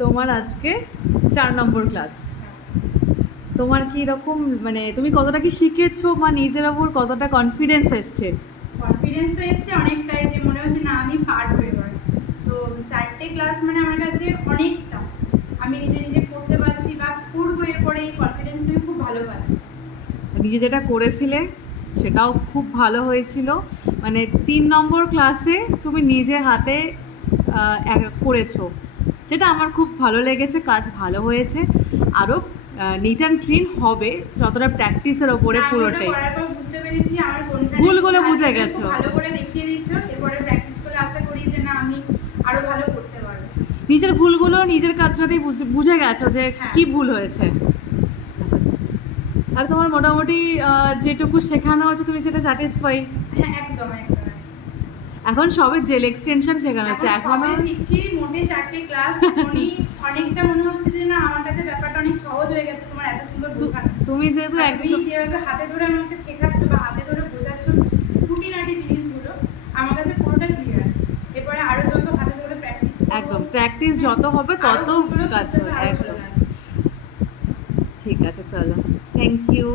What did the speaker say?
তোমার আজকে 4 নম্বর ক্লাস। তোমার কি রকম, মানে তুমি কতটা কি শিখেছো বা নিজের ওপর কতটা কনফিডেন্স এসছে? কনফিডেন্স তো এসছে অনেকটাই, যে মনে হচ্ছে না আমি পারবো এবার। তো 4টে ক্লাস মানে আমার কাছে অনেকটা, আমি নিজে নিজে করতে পারছি বা করবো এরপরে, এই কনফিডেন্স আমি খুব ভালো পাচ্ছি। নিজে যেটা করেছিলে সেটাও খুব ভালো হয়েছিল, মানে 3 নম্বর ক্লাসে তুমি নিজে হাতে করেছো, সেটা আমার খুব ভালো লেগেছে। কাজ ভালো হয়েছে, আরও নিট অ্যান্ড ক্লিন হবে যতটা প্র্যাকটিসের ওপরে আমি ওটা পুরোটাই। করার পর বুঝতে পেরেছি আমার কোনটা ভুলগুলো বুঝে আজকে গেছো। খুব ভালো করে দেখিয়ে দিয়েছো, এরপরে প্র্যাকটিস করলে আশা করি যে না আমি আরো ভালো করতে পারবো। নিজের ভুলগুলো নিজের কাজটাতেই বুঝে গেছো যে হ্যাঁ। কি ভুল হয়েছে। আর তোমার মোটামুটি যেটুকু শেখানো হচ্ছে তুমি সেটা স্যাটিসফাই? হ্যাঁ, একদম একদম। এখন সবে জেল এক্সটেনশন শেখানো হচ্ছে, এখন সবে শিখছি, মোটে 4টে ক্লাস, এখনই অনেকটা মনে হচ্ছে যে না আমার কাছে ব্যাপারটা অনেক সহজ হয়ে গেছে তোমার এত সুন্দর বোঝানো। তুমি যেহেতু তুমি একদম যেভাবে হাতে ধরে আমাকে শেখাচ্ছ বা হাতে ধরে বোঝাচ্ছ খুঁটিনাটি জিনিসগুলো, আমার কাছে পুরোটা ক্লিয়ার। এরপরে আরো যত হাতে ধরে প্র্যাকটিস একদম প্র্যাকটিস যত হবে তত কাজ হবে। একদম ঠিক আছে, চলো, থ্যাংক ইউ।